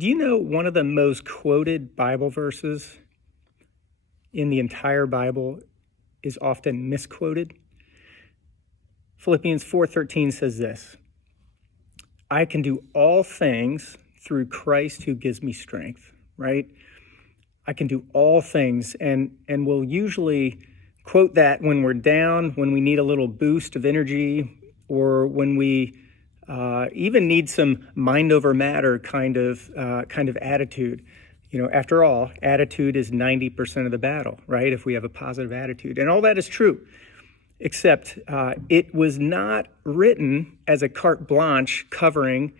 Do you know one of the most quoted Bible verses in the entire Bible is often misquoted? Philippians 4:13 says this: I can do all things through Christ who gives me strength, right? I can do all things. And we'll usually quote that when we're down, when we need a little boost of energy, or when we even need some mind over matter kind of attitude. You know, after all, attitude is 90% of the battle, right? If we have a positive attitude. And all that is true, except it was not written as a carte blanche covering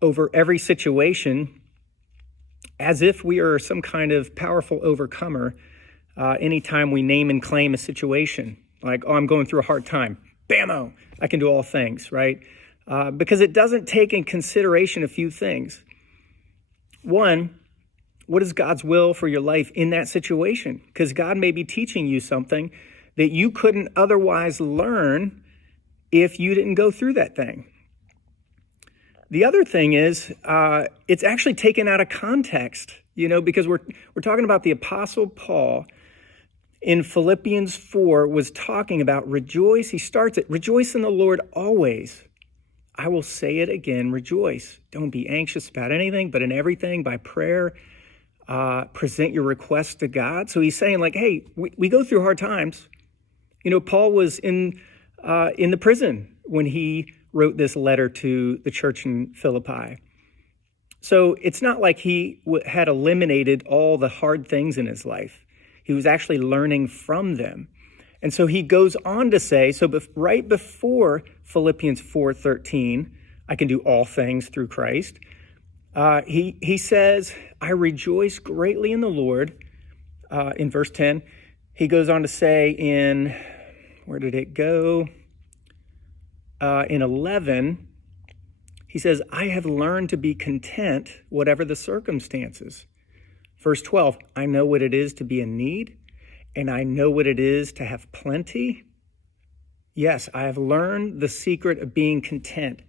over every situation as if we are some kind of powerful overcomer anytime we name and claim a situation. Like, oh, I'm going through a hard time. Bammo, I can do all things, right? Because it doesn't take in consideration a few things. One, what is God's will for your life in that situation? Because God may be teaching you something that you couldn't otherwise learn if you didn't go through that thing. The other thing is, it's actually taken out of context, because we're talking about the Apostle Paul in Philippians 4 was talking about rejoice. He starts it, rejoice in the Lord always. I will say it again, rejoice. Don't be anxious about anything, but in everything by prayer, present your requests to God. So he's saying, like, hey, we go through hard times. Paul was in the prison when he wrote this letter to the church in Philippi. So it's not like he had eliminated all the hard things in his life. He was actually learning from them. And so he goes on to say, right before Philippians 4:13, I can do all things through Christ. He says, I rejoice greatly in the Lord. In verse 10, he goes on to say where did it go? In 11, he says, I have learned to be content, whatever the circumstances. Verse 12, I know what it is to be in need, and I know what it is to have plenty. Yes, I have learned the secret of being content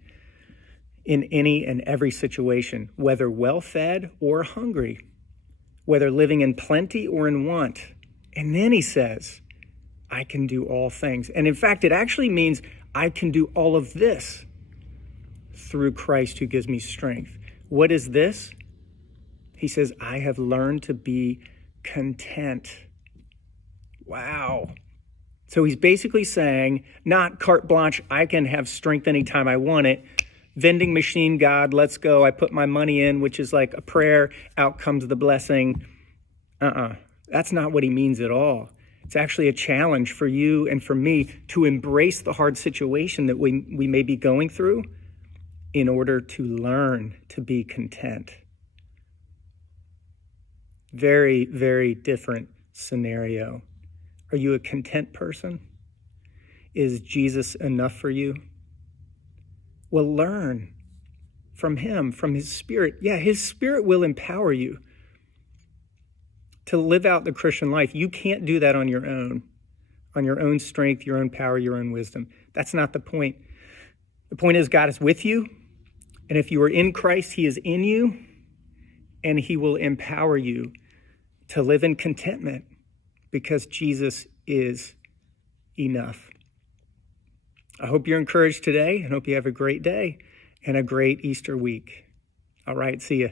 in any and every situation, whether well-fed or hungry, whether living in plenty or in want. And then he says, I can do all things. And in fact, it actually means I can do all of this through Christ who gives me strength. What is this? He says, I have learned to be content. Wow. So he's basically saying, not carte blanche, I can have strength anytime I want it. Vending machine, God, let's go. I put my money in, which is like a prayer, out comes the blessing. That's not what he means at all. It's actually a challenge for you and for me to embrace the hard situation that we may be going through in order to learn to be content. Very, very different scenario. Are you a content person? Is Jesus enough for you? Well, learn from him, from his Spirit. Yeah, his Spirit will empower you to live out the Christian life. You can't do that on your own strength, your own power, your own wisdom. That's not the point. The point is God is with you, and if you are in Christ, he is in you, and he will empower you to live in contentment because Jesus is enough. I hope you're encouraged today, and hope you have a great day and a great Easter week. All right, see you.